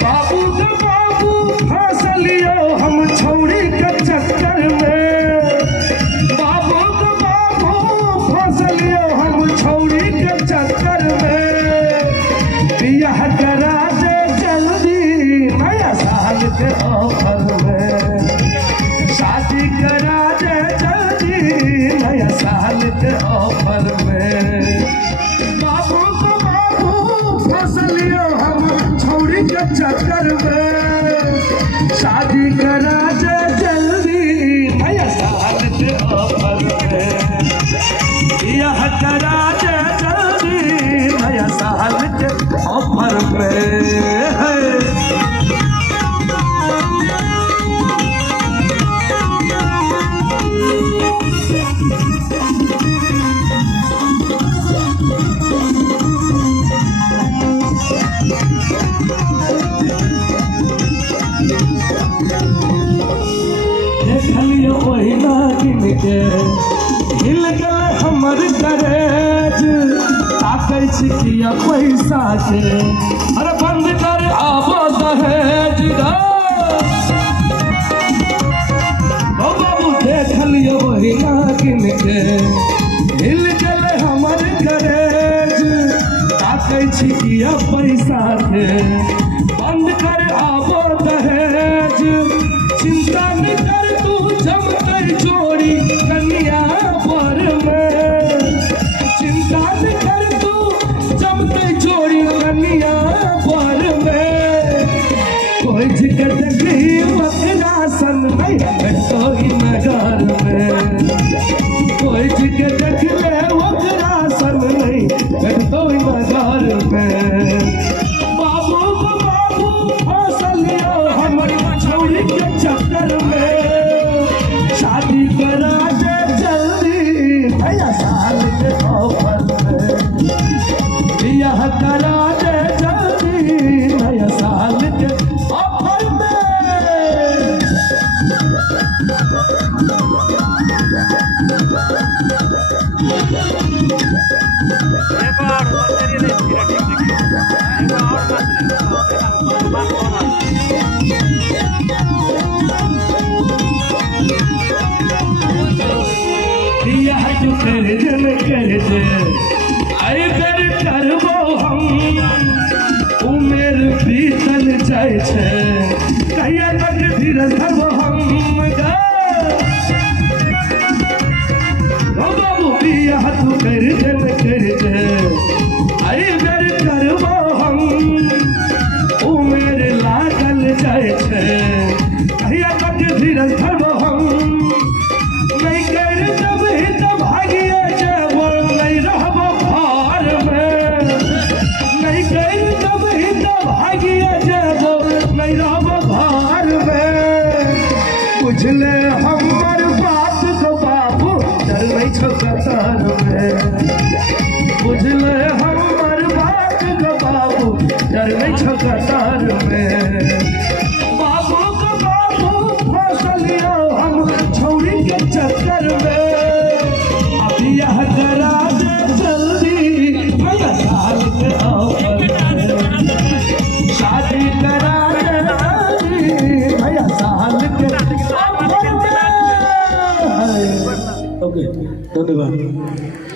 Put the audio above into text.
बाबू तो बाबू फसलियो हम छौड़ी के चक्कर में। बाबू तो बाबू फसलियो हम छौड़ी के चक्कर में। बियाह करा दे जल्दी नया साल के ऑफर में। शादी करा दे जल्दी नया साल के ऑफर में। बाबू को बाबू फसलियो हम छौड़ी के चक्कर में। शादी करा दे जल्दी नया साल के ऑफर में। यह करा दे जल्दी नया साल के ऑफर में। देखलियो वही नागिन के हिल गए हमर करेज। ताकै छी किया पैसा के अरे बंद कर आबो दहेज गे। ओ बाबू देखलियो वही नागिन के हिल गए हमर करेज। ताकै छी किया पैसा के बंद कर आबो दहेज। चिंता न कर तू जमते जोड़ी कन्या पर में। चिंता न कर तू जमते जोड़ी कन्या पर में। कोई जिक्र देखी मकरा सन नहीं बैठो नगर में। कोई जिक्र देख ले मकरा सन नहीं बैठो नगर में। बाबू को बाबू फसलियो हमर छौड़ी के चक्कर में। शादी करा दे जल्दी नया साल के ऑफर में। बियाह करा दे जल्दी नया साल के ऑफर में। यह जो कर दे आई बेर करबो हम। उमेर बीतल जाय छै कहिया तक धीरज धरबो हम गे। ओ बाबू बियाह तू कर दे आई बेर करबो हम। उमेर लागल जाय छै कहिया तक धीरज धरबो हम। नहीं कर तब हित भागिए जेबो नहीं रहबो घर में। नहीं कर तब हित भागिए जेबो नहीं रहबो घर में। बुझले हमर बात को बाबू डर नहीं छो कतार में। बुझले हमर बात को बाबू डर नहीं छो कतार में। बाबू को बाबू फसलियो हम छौड़ी के चक्कर में। अब यह करा दे जल्दी नया साल के ऑफर में। शादी करा दे जल्दी नया साल के ऑफर में। ओके धन्यवाद।